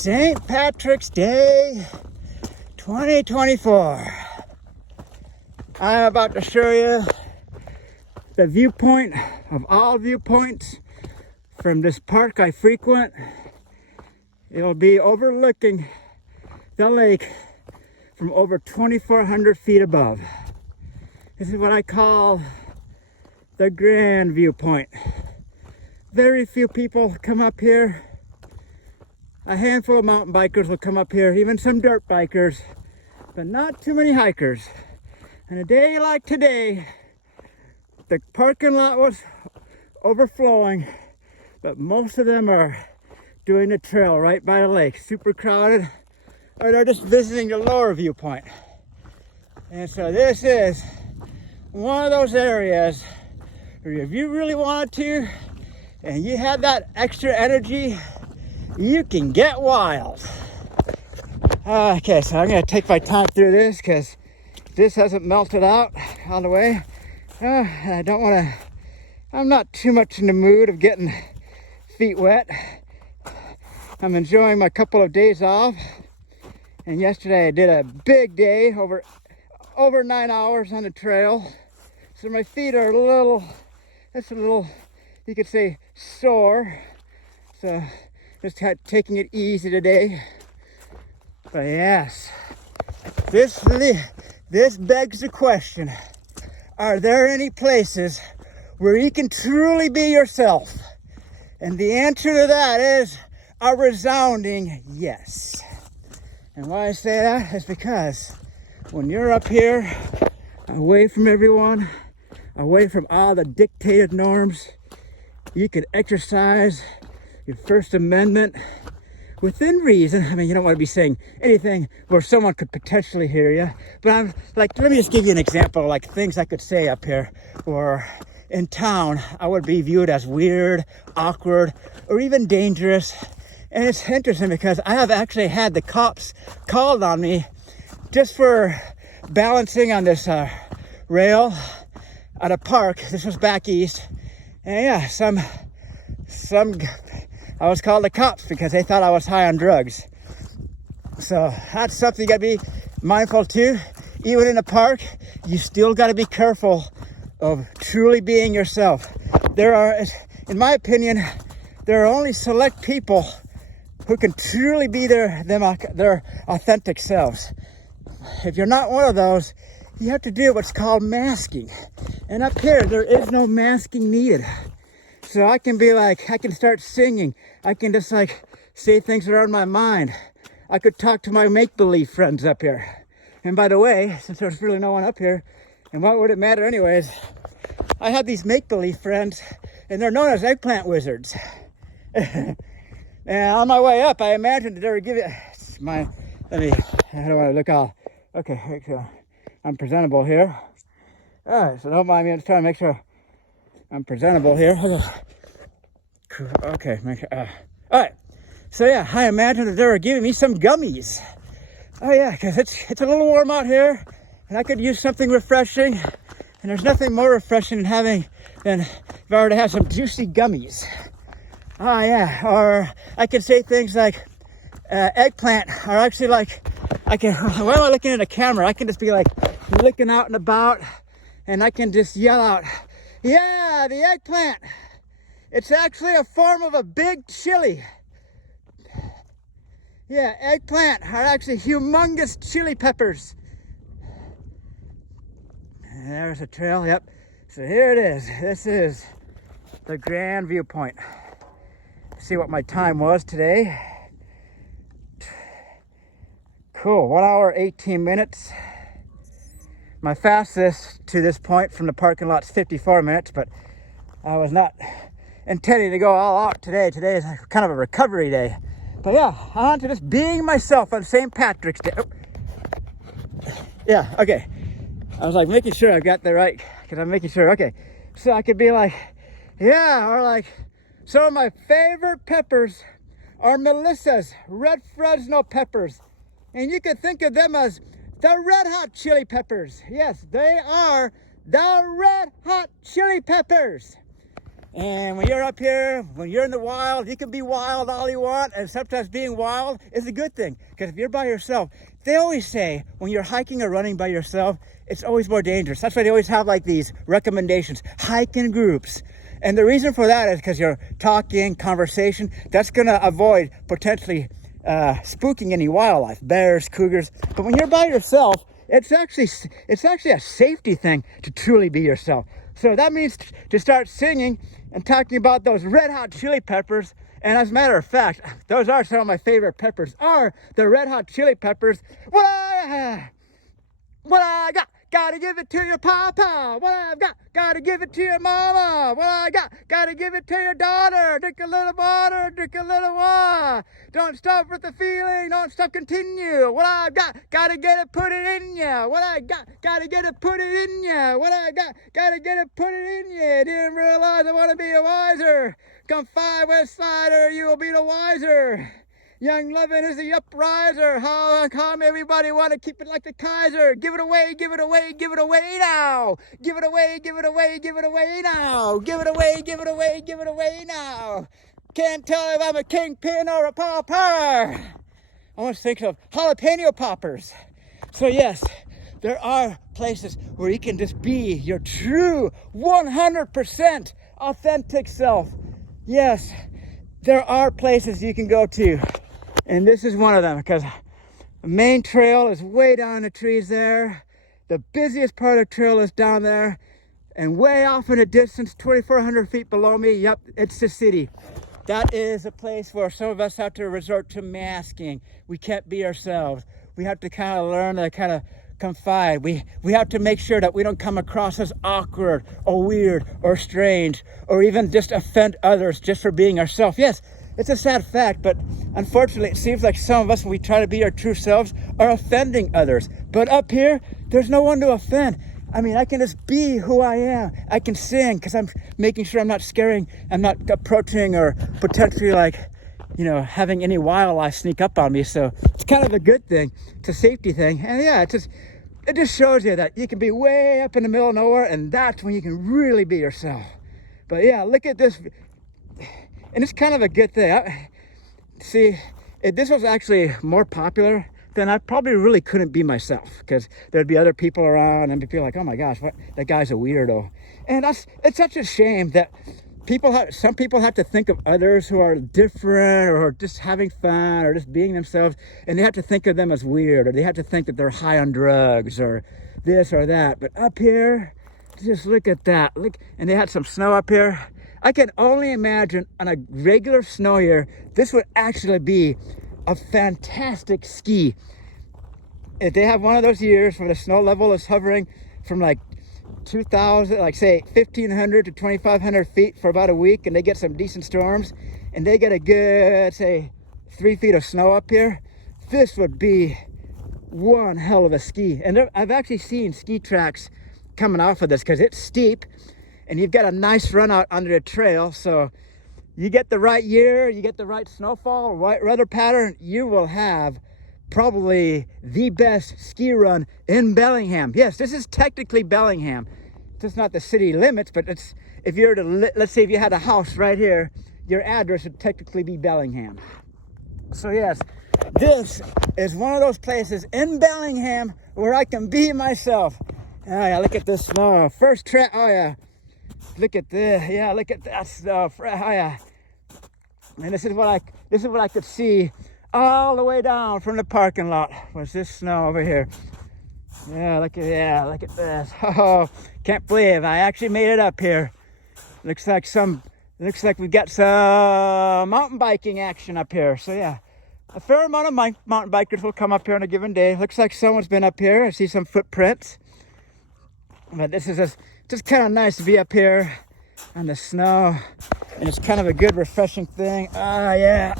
St. Patrick's Day 2024. I'm about to show you the viewpoint of all viewpoints from this park I frequent. It'll be overlooking the lake from over 2,400 feet above. This is what I call the grand viewpoint. Very few people come up here. A handful of mountain bikers will come up here, even some dirt bikers, but not too many hikers. And a day like today, the parking lot was overflowing, but most of them are doing the trail right by the lake, super crowded, or they're just visiting the lower viewpoint. And so this is one of those areas where if you really wanted to, and you had that extra energy, you can get wild. Okay, so I'm gonna take my time through this because this hasn't melted out all the way. I don't wanna, I'm not too much in the mood of getting feet wet. I'm enjoying my couple of days off. And yesterday I did a big day, over 9 hours on the trail. So my feet are a little, you could say, sore. So just taking it easy today. But yes, this begs the question, are there any places where you can truly be yourself? And the answer to that is a resounding yes. And why I say that is because when you're up here, away from everyone, away from all the dictated norms, you can exercise your First Amendment within reason. I mean, you don't want to be saying anything where someone could potentially hear you, but I'm like, let me just give you an example, like things I could say up here, or in town, I would be viewed as weird, awkward, or even dangerous. And it's interesting because I have actually had the cops called on me just for balancing on this rail at a park. This was back east. And yeah, I was called the cops because they thought I was high on drugs. So that's something you gotta be mindful too. Even in a park, you still gotta be careful of truly being yourself. There are, in my opinion, there are only select people who can truly be their authentic selves. If you're not one of those, you have to do what's called masking. And up here, there is no masking needed. So I can be like, I can start singing. I can just like say things that are on my mind. I could talk to my make-believe friends up here. And by the way, since there's really no one up here, and what would it matter anyways, I have these make-believe friends, and they're known as eggplant wizards. And on my way up, I imagined that they were giving, I don't want to look all, okay, so I'm presentable here. All right, so don't mind me, I'm just trying to make sure I'm presentable here. Okay, all right. So yeah, I imagined that they were giving me some gummies. Oh yeah, because it's a little warm out here, and I could use something refreshing. And there's nothing more refreshing than if I were to have some juicy gummies. Oh yeah, or I could say things like eggplant, or actually like when I'm looking at a camera, I can just be like looking out and about, and I can just yell out, yeah, the eggplant. It's actually a form of a big chili. Yeah, eggplant are actually humongous chili peppers. And there's a trail, yep. So here it is. This is the grand viewpoint. See what my time was today. Cool, 1 hour, 18 minutes. My fastest to this point from the parking lot's 54 minutes, but I was not intending to go all out today. Today is kind of a recovery day. But yeah, on to just being myself on St. Patrick's Day. Oh. Yeah, okay. I was like making sure I got the right, because I'm making sure, okay. So I could be like, yeah, or like, some of my favorite peppers are Melissa's red Fresno peppers. And you could think of them as the red hot chili peppers. Yes, they are the red hot chili peppers. And when you're up here, when you're in the wild, you can be wild all you want, and sometimes being wild is a good thing, because if you're by yourself, they always say when you're hiking or running by yourself, it's always more dangerous. That's why they always have like these recommendations, hike in groups. And the reason for that is because you're talking, conversation, that's gonna avoid potentially spooking any wildlife, bears, cougars. But when you're by yourself, it's actually a safety thing to truly be yourself. So that means to start singing and talking about those red hot chili peppers. And as a matter of fact, those are some of my favorite peppers, are the red hot chili peppers. What I got, gotta give it to your papa. What I've got, gotta give it to your mama. What I got, gotta give it to your daughter. Drink a little water, drink a little water. Don't stop with the feeling, don't stop, continue. What I've got, gotta get it, put it in ya. What I got, gotta get it, put it in ya. What I got, gotta get it, put it in ya. Didn't realize I wanna be a wiser. Come five West Sider, you will be the wiser. Young Levin is the upriser. How come everybody want to keep it like the Kaiser? Give it away, give it away, give it away now. Give it away, give it away, give it away now. Give it away, give it away, give it away now. Can't tell if I'm a kingpin or a pauper. I want to think of jalapeno poppers. So yes, there are places where you can just be your true 100% authentic self. Yes, there are places you can go to. And this is one of them, because the main trail is way down in the trees there. The busiest part of the trail is down there. And way off in the distance, 2,400 feet below me, yep, it's the city. That is a place where some of us have to resort to masking. We can't be ourselves. We have to kind of learn to kind of confide. We have to make sure that we don't come across as awkward or weird or strange or even just offend others just for being ourselves. Yes, it's a sad fact, but unfortunately, it seems like some of us, when we try to be our true selves, are offending others. But up here, there's no one to offend. I mean, I can just be who I am. I can sing because I'm making sure I'm not scaring, I'm not approaching or potentially like, you know, having any wildlife sneak up on me. So it's kind of a good thing. It's a safety thing. And yeah, it just shows you that you can be way up in the middle of nowhere, and that's when you can really be yourself. But yeah, look at this. And it's kind of a good thing. See, if this was actually more popular, then I probably really couldn't be myself, because there'd be other people around and people like, oh my gosh, that guy's a weirdo. And it's such a shame that some people have to think of others who are different or just having fun or just being themselves, and they have to think of them as weird, or they have to think that they're high on drugs or this or that. But up here, just look at that. Look, and they had some snow up here. I can only imagine on a regular snow year, this would actually be a fantastic ski. If they have one of those years where the snow level is hovering from like 2,000, like say 1,500 to 2,500 feet for about a week, and they get some decent storms, and they get a good, say, 3 feet of snow up here, this would be one hell of a ski. And I've actually seen ski tracks coming off of this, because it's steep, and you've got a nice run out under the trail. So you get the right year, you get the right snowfall, right weather pattern, you will have probably the best ski run in Bellingham. Yes, this is technically Bellingham. It's not the city limits, but it's, if you were to, let's say if you had a house right here, your address would technically be Bellingham. So yes, this is one of those places in Bellingham where I can be myself. Oh yeah, look at this snow. First track, oh yeah. Look at this, yeah, look at that stuff. Oh yeah. And this is what I could see all the way down from the parking lot, was this snow over here. Yeah, look at this. Oh, can't believe I actually made it up here. Looks like we've got some mountain biking action up here. So yeah, a fair amount of mountain bikers will come up here on a given day. Looks like someone's been up here. I see some footprints. But this is just kind of nice to be up here on the snow, and it's kind of a good refreshing thing. Oh yeah,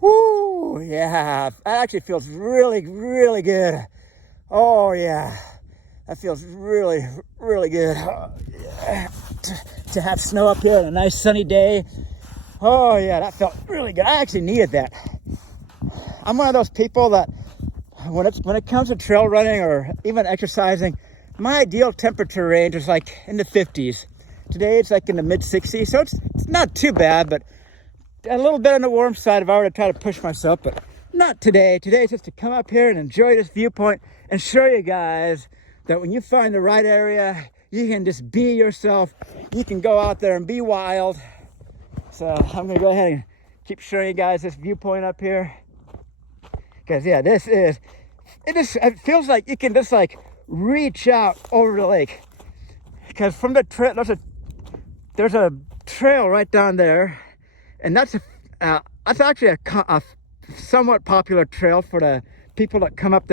woo, yeah, that actually feels really, really good. Oh yeah, that feels really, really good. Oh, yeah. To have snow up here on a nice sunny day. Oh yeah, that felt really good. I actually needed that. I'm one of those people that when it comes to trail running or even exercising, my ideal temperature range is like in the 50s Today it's like in the mid 60s, so it's not too bad, but a little bit on the warm side if I were to try to push myself, but not today. Today is just to come up here and enjoy this viewpoint and show you guys that when you find the right area, you can just be yourself. You can go out there and be wild. So I'm gonna go ahead and keep showing you guys this viewpoint up here. Because yeah, it feels like you can just like reach out over the lake. Because from the trail, there's a trail right down there, and that's actually a somewhat popular trail for the people that come up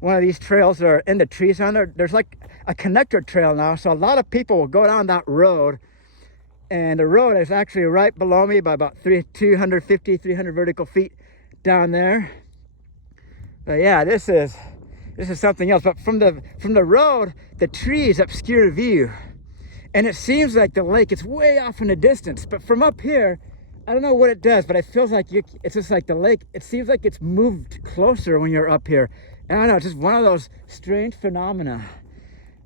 one of these trails that are in the trees on there. There's like a connector trail now, so a lot of people will go down that road, and the road is actually right below me by about 250, 300 vertical feet down there. But yeah, this is something else. But from the road, the trees obscure the view, and it seems like the lake is way off in the distance. But from up here, I don't know what it does, but it feels like it's just like the lake. It seems like it's moved closer when you're up here. And I don't know, it's just one of those strange phenomena.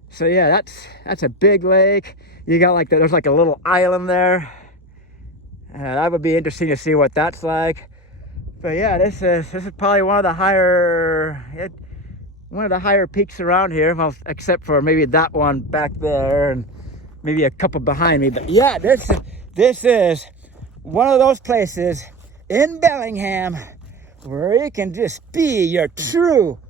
So yeah, that's a big lake. You got like there's like a little island there. That would be interesting to see what that's like. But yeah, this is probably one of the higher peaks around here. Well, except for maybe that one back there and maybe a couple behind me. But yeah, this is one of those places in Bellingham where you can just be your true,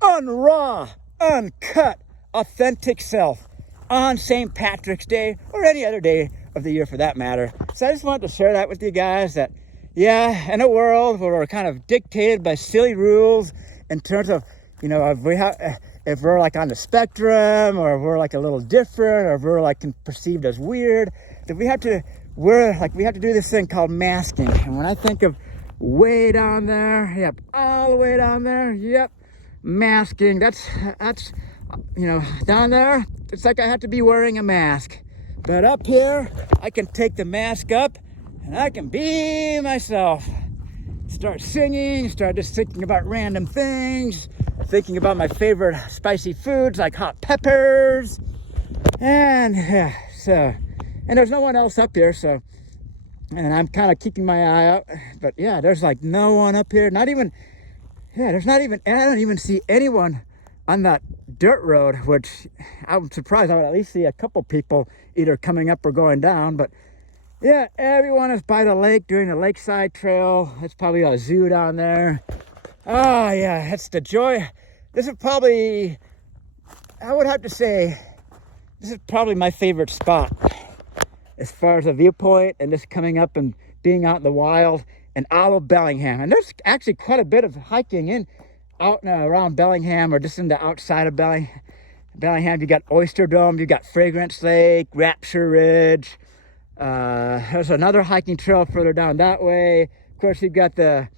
unraw, uncut, authentic self on St. Patrick's Day or any other day of the year for that matter. So I just wanted to share that with you guys that, yeah, in a world where we're kind of dictated by silly rules in terms of, you know, if we're like on the spectrum, or if we're like a little different, or if we're like perceived as weird, that we have to do this thing called masking. And when I think of way down there, yep, all the way down there, yep, masking, that's you know, down there, it's like I have to be wearing a mask. But up here, I can take the mask up and I can be myself. Start singing, start just thinking about random things, thinking about my favorite spicy foods like hot peppers. And yeah, so, and there's no one else up here, so, and I'm kind of keeping my eye out. But yeah, there's like no one up here, and I don't even see anyone on that dirt road, which I'm surprised. I would at least see a couple people either coming up or going down. But yeah, everyone is by the lake doing the lakeside trail. It's probably a zoo down there. Oh yeah, that's the joy. This is probably, I would have to say, this is probably my favorite spot as far as a viewpoint and just coming up and being out in the wild and all of Bellingham. And there's actually quite a bit of hiking out and around Bellingham, or just in the outside of Bellingham. You got Oyster Dome, you got Fragrance Lake, Rapture Ridge. There's another hiking trail further down that way. Of course, you've got the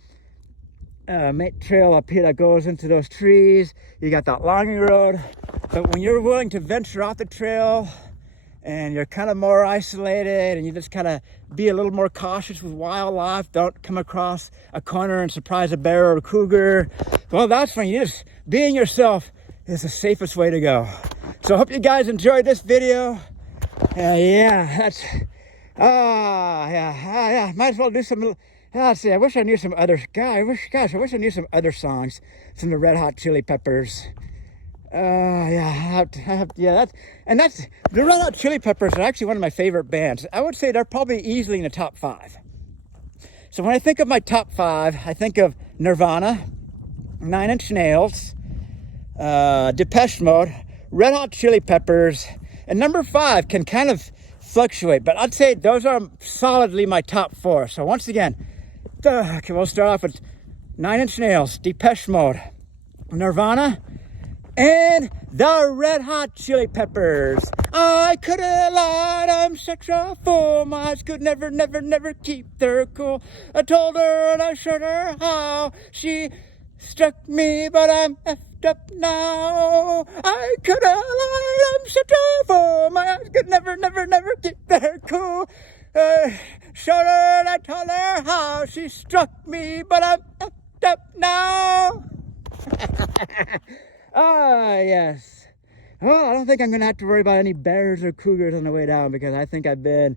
trail up here that goes into those trees. You got that Longing Road. But when you're willing to venture off the trail and you're kind of more isolated and you just kind of be a little more cautious with wildlife, don't come across a corner and surprise a bear or a cougar, well, that's when you just being yourself is the safest way to go. So I hope you guys enjoyed this video. Yeah, might as well do some. Let's see, I wish I knew some other. I wish I knew some other songs from the Red Hot Chili Peppers. That's the Red Hot Chili Peppers are actually one of my favorite bands. I would say they're probably easily in the top 5. So when I think of my top 5, I think of Nirvana, 9 Inch Nails, Depeche Mode, Red Hot Chili Peppers, and number 5 can kind of fluctuate, but I'd say those are solidly my top 4. So once again, okay, we'll start off with 9 Inch Nails, Depeche Mode, Nirvana, and the Red Hot Chili Peppers. I could have lied, I'm such a fool. My eyes could never keep their cool. I told her and I showed her how. She struck me, but I'm effed up now. I could have lied, I'm such a fool. My eyes could never keep their cool. Showed her and I told her how. She struck me, but I'm effed up now. Ah, yes. well, I don't think I'm gonna have to worry about any bears or cougars on the way down, because I think I've been,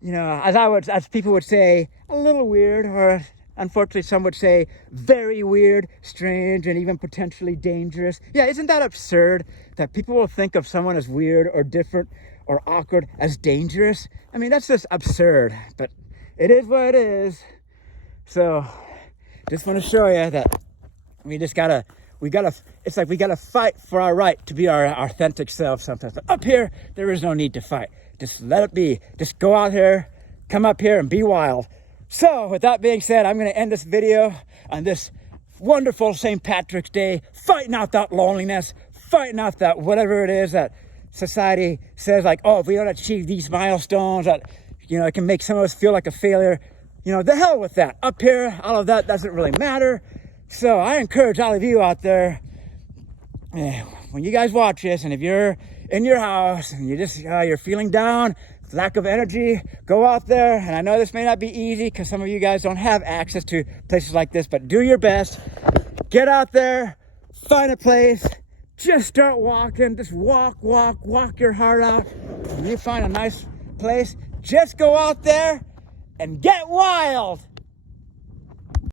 you know, as people would say, a little weird, or unfortunately some would say very weird, strange, and even potentially dangerous. Yeah, isn't that absurd that people will think of someone as weird or different or awkward as dangerous? I mean, that's just absurd, but it is what it is. So just want to show you that it's like we gotta fight for our right to be our authentic self sometimes. But up here, there is no need to fight. Just let it be. Just go out here, come up here and be wild. So with that being said, I'm gonna end this video on this wonderful St. Patrick's Day, fighting out that loneliness, fighting out that whatever it is that society says, like, oh, if we don't achieve these milestones, that, you know, it can make some of us feel like a failure. You know, the hell with that. Up here, all of that doesn't really matter. So I encourage all of you out there, when you guys watch this, and if you're in your house and you're feeling down, lack of energy, go out there. And I know this may not be easy because some of you guys don't have access to places like this, but do your best. Get out there, find a place, just start walking, just walk your heart out. When you find a nice place, just go out there and get wild.